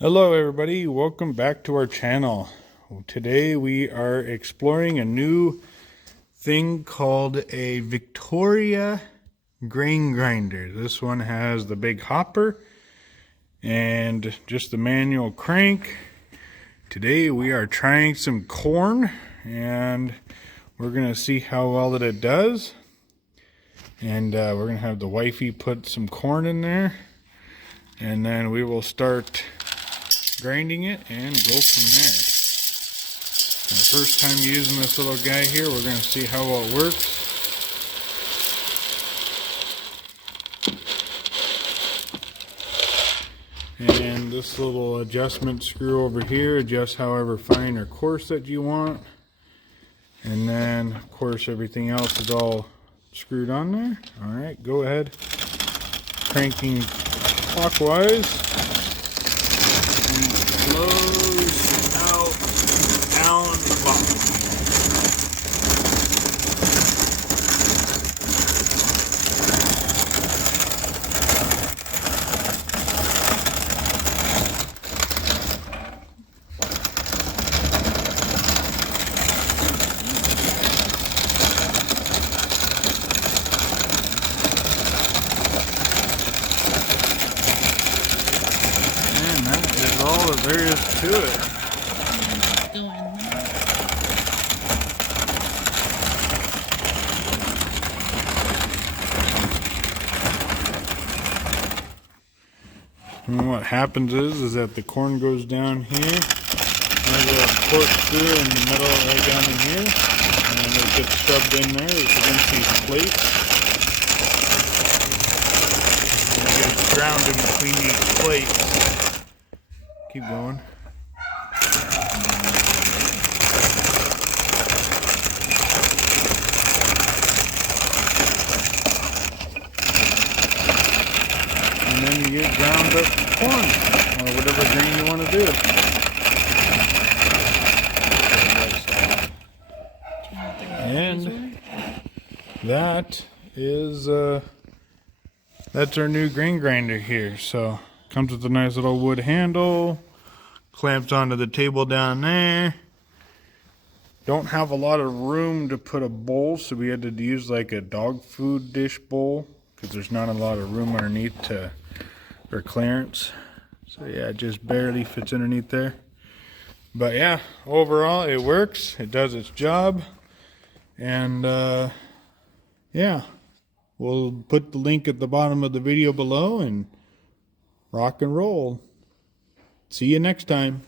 Hello everybody, welcome back to our channel. Today we are exploring a new thing called a Victoria grain grinder. This one has the big hopper and just the manual crank. Today we are trying some corn and we're going to see how well that it does. And we're going to have the wifey put some corn in there and then we will start grinding it and go from there. And the first time using this little guy here, we're going to see how well it works. And this little adjustment screw over here adjusts however fine or coarse that you want. And then of course everything else is all screwed on there. Alright, go ahead. Cranking clockwise. Flows out down the bottom. And that is all that there is to it. And what happens is that the corn goes down here. There's a corkscrew in the middle right down in here. And it gets shoved in there against these plates. And it gets ground in between these plates. Keep going. And then you get ground up corn, or whatever grain you want to do. And that is, that's our new grain grinder here. So, comes with a nice little wood handle, clamps onto the table down there. Don't have a lot of room to put a bowl, so we had to use like a dog food dish bowl, because there's not a lot of room underneath for clearance. So yeah, it just barely fits underneath there. But yeah, overall it works. It does its job. And yeah, we'll put the link at the bottom of the video below and rock and roll. See you next time.